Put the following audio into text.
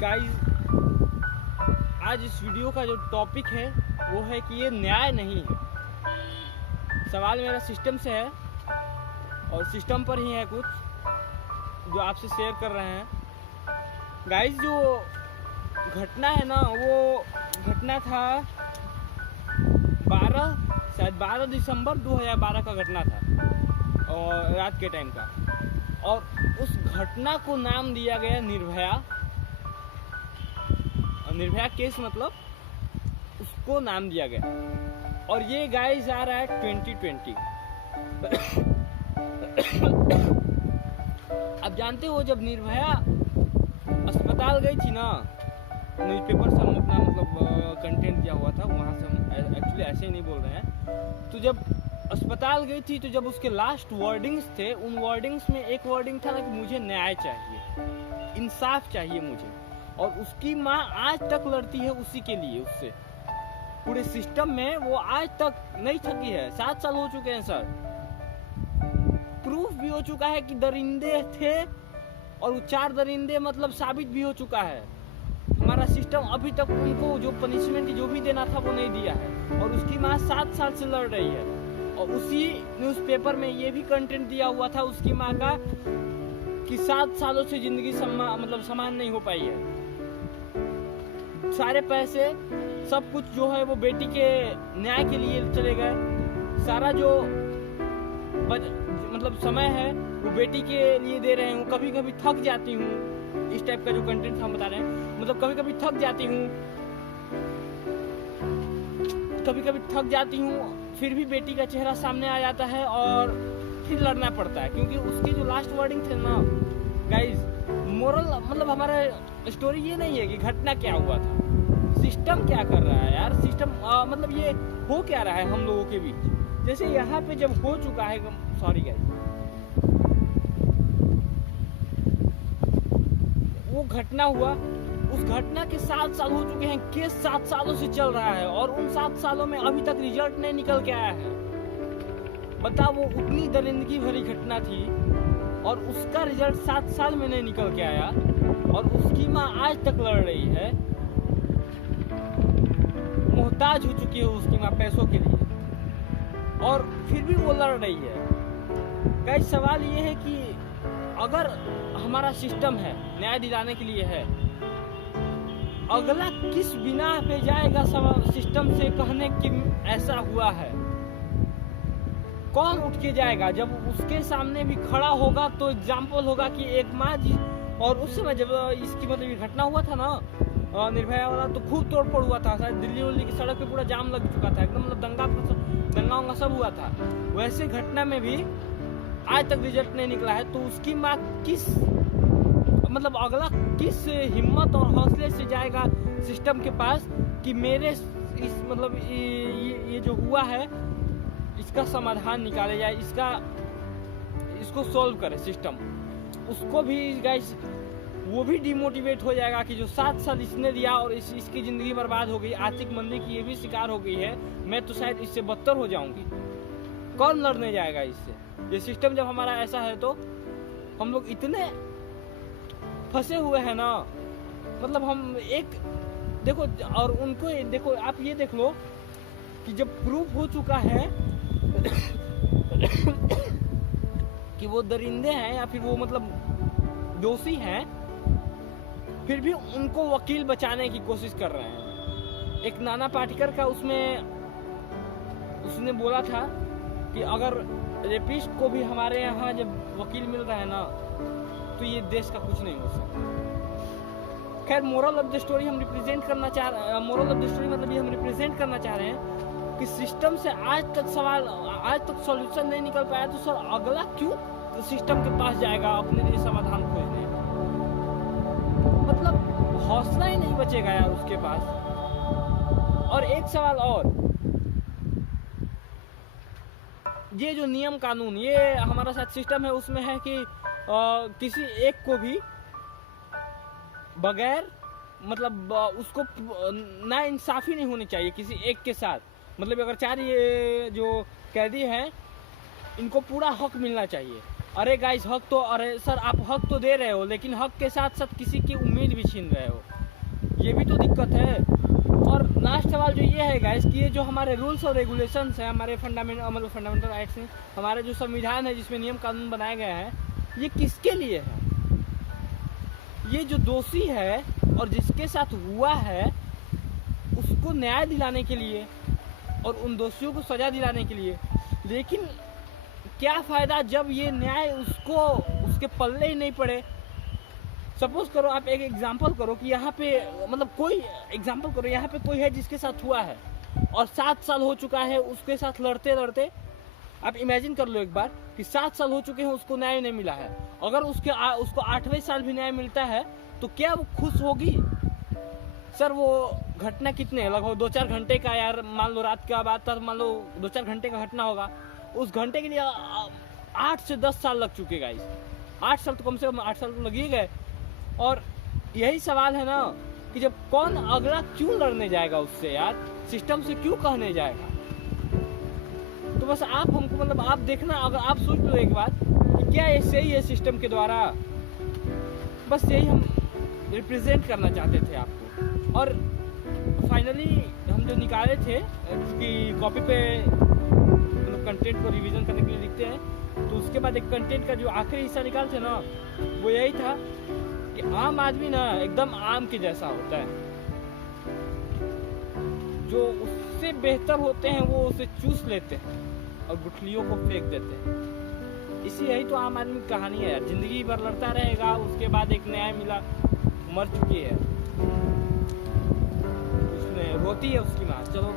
Guys, आज इस video का जो टॉपिक है वो है कि ये न्याय नहीं है। सवाल मेरा सिस्टम से है और सिस्टम पर ही है कुछ जो आपसे शेयर कर रहे हैं। गाइस, जो घटना है ना, वो घटना था 12 दिसंबर 2012 का घटना था और रात के टाइम का। और उस घटना को नाम दिया गया निर्भया केस, मतलब उसको नाम दिया गया। और ये गाइस आ रहा है 2020। अब जानते हो, जब निर्भया अस्पताल गई थी ना, न्यूज़पेपर से हम अपना मतलब कंटेंट दिया हुआ था, वहाँ से हम एक्चुअली ऐसे ही नहीं बोल रहे हैं। तो जब अस्पताल गई थी, तो जब उसके लास्ट वर्डिंग्स थे, उन वर्डिंग्स में एक वर्डिंग था ना कि मुझे न्याय चाहिए, इंसाफ चाहिए मुझे। और उसकी माँ आज तक लड़ती है उसी के लिए, उससे पूरे सिस्टम में वो आज तक नहीं थकी है। 7 साल हो चुके हैं सर, प्रूफ भी हो चुका है कि दरिंदे थे और वो 4 दरिंदे मतलब साबित भी हो चुका है। हमारा सिस्टम अभी तक उनको जो पनिशमेंट जो भी देना था वो नहीं दिया है। और उसकी माँ 7 साल से लड़ रही है। और उसी न्यूज़पेपर में ये भी कंटेंट दिया हुआ था उसकी माँ का कि 7 सालों से जिंदगी समान नहीं हो पाई है। सारे पैसे सब कुछ जो है वो बेटी के न्याय के लिए चले गए। सारा जो मतलब समय है वो बेटी के लिए दे रहे हूँ। कभी कभी थक जाती हूँ, इस टाइप का जो कंटेंट हम बता रहे हैं, मतलब कभी कभी थक जाती हूँ, फिर भी बेटी का चेहरा सामने आ जाता है और फिर लड़ना पड़ता है। क्योंकि उसकी जो लास्ट वर्डिंग थे ना गाइस, मोरल मतलब हमारा स्टोरी ये नहीं है कि घटना क्या हुआ था, सिस्टम क्या कर रहा है यार। सिस्टम मतलब ये हो क्या रहा है हम लोगों के बीच। जैसे यहाँ पे जब हो चुका है, सॉरी गाइस, वो घटना हुआ, उस घटना के 7 साल हो चुके हैं। केस 7 सालों से चल रहा है और उन 7 सालों में अभी तक रिजल्ट नहीं निकल के आया है। बताओ, वो उतनी दरिंदगी भरी घटना थी और उसका रिजल्ट 7 साल में नहीं निकल के आया। और उसकी माँ आज तक लड़ रही है, मोहताज हो चुकी है उसकी माँ पैसों के लिए, और फिर भी वो लड़ रही है। गाइस, सवाल ये है कि अगर हमारा सिस्टम है, न्याय दिलाने के लिए है, अगला किस बिना पे जाएगा सिस्टम से कहने कि ऐसा हुआ है? कौन उठ के जाएगा? जब उसके सामने भी खड़ा होगा तो एग्जाम्पल होगा कि एक माँ जी। और उस समय जब इसकी मतलब घटना हुआ था ना निर्भया वाला, तो खूब तोड़फोड़ हुआ था। शायद दिल्ली की सड़क पे पूरा जाम लग चुका था, एकदम मतलब दंगा सब हुआ था। वैसे घटना में भी आज तक रिजल्ट नहीं निकला है। तो उसकी माँ किस मतलब अगला किस हिम्मत और हौसले से जाएगा सिस्टम के पास कि मेरे इस मतलब ये जो हुआ है इसका समाधान निकाले जाए, इसको सॉल्व करे सिस्टम। उसको भी गाइस, वो भी डिमोटिवेट हो जाएगा कि जो 7 साल इसने दिया और इसकी जिंदगी बर्बाद हो गई, आर्थिक मंदी की ये भी शिकार हो गई है, मैं तो शायद इससे बदतर हो जाऊंगी। कौन लड़ने जाएगा इससे? ये सिस्टम जब हमारा ऐसा है तो हम लोग इतने फंसे हुए हैं ना, मतलब हम एक देखो, और उनको देखो, आप ये देख लो कि जब प्रूफ हो चुका है कि वो दरिंदे हैं या फिर वो मतलब दोषी हैं, फिर भी उनको वकील बचाने की कोशिश कर रहे हैं। एक नाना पाटेकर का उसने बोला था कि अगर रेपिस्ट को भी हमारे यहाँ जब वकील मिल रहा है ना, तो ये देश का कुछ नहीं हो सकता। खैर, मोरल ऑफ द स्टोरी हम रिप्रेजेंट करना चाह रहे हैं, मतलब ये हम रिप्रेजेंट करना चाह रहे हैं कि सिस्टम से आज तक सॉल्यूशन नहीं निकल पाया, तो सर अगला क्यों सिस्टम के पास जाएगा अपने लिए समाधान खोजने? मतलब हौसला ही नहीं बचेगा यार उसके पास। और एक सवाल और, ये जो नियम कानून, ये हमारा साथ सिस्टम है, उसमें है कि किसी एक को भी बगैर मतलब उसको ना इंसाफी नहीं होनी चाहिए किसी एक के साथ। मतलब अगर 4 ये जो कैदी हैं, इनको पूरा हक मिलना चाहिए। अरे गाइस हक तो, अरे सर आप हक तो दे रहे हो, लेकिन हक के साथ साथ किसी की उम्मीद भी छीन रहे हो, ये भी तो दिक्कत है। और लास्ट सवाल जो ये है गाइस कि ये जो हमारे रूल्स और रेगुलेशंस हैं, हमारे फंडामेंटल राइट्स हैं, हमारे जो संविधान है जिसमें नियम कानून बनाए गए हैं, ये किसके लिए है? ये जो दोषी है और जिसके साथ हुआ है उसको न्याय दिलाने के लिए और उन दोषियों को सजा दिलाने के लिए। लेकिन क्या फ़ायदा जब ये न्याय उसको उसके पल्ले ही नहीं पड़े। सपोज करो, आप एक एग्जांपल करो कि यहाँ पे मतलब कोई एग्जांपल करो, यहाँ पे कोई है जिसके साथ हुआ है और 7 साल हो चुका है उसके साथ लड़ते लड़ते। आप इमेजिन कर लो एक बार कि 7 साल हो चुके हैं, उसको न्याय नहीं मिला है। अगर उसको 8वें साल भी न्याय मिलता है तो क्या वो खुश होगी? सर वो घटना कितने लगभग 2-4 घंटे का, यार मान लो रात का बात था, मान लो 2-4 घंटे का घटना होगा, उस घंटे के लिए 8 से 10 साल लग चुके गाइस। 8 साल तो कम से कम 8 साल तो लग ही गए। और यही सवाल है ना कि जब कौन अगला क्यों लड़ने जाएगा उससे, यार सिस्टम से क्यों कहने जाएगा? तो बस आप हमको मतलब आप देखना, अगर आप सोच लो एक बात कि क्या ये सही है सिस्टम के द्वारा, बस यही हम रिप्रेजेंट करना चाहते थे आपको। और फाइनली हम जो निकाले थे, क्योंकि कॉपी पे मतलब कंटेंट को रिवीजन करने के लिए लिखते हैं, तो उसके बाद एक कंटेंट का जो आखिरी हिस्सा निकालते ना, वो यही था कि आम आदमी ना एकदम आम के जैसा होता है, जो उससे बेहतर होते हैं वो उसे चूस लेते हैं और गुठलियों को फेंक देते हैं। इसी यही तो आम आदमी की कहानी है यार। जिंदगी भर लड़ता रहेगा, उसके बाद एक न्याय मिला, मर चुकी है, उसने रोती है उसकी माँ। चलो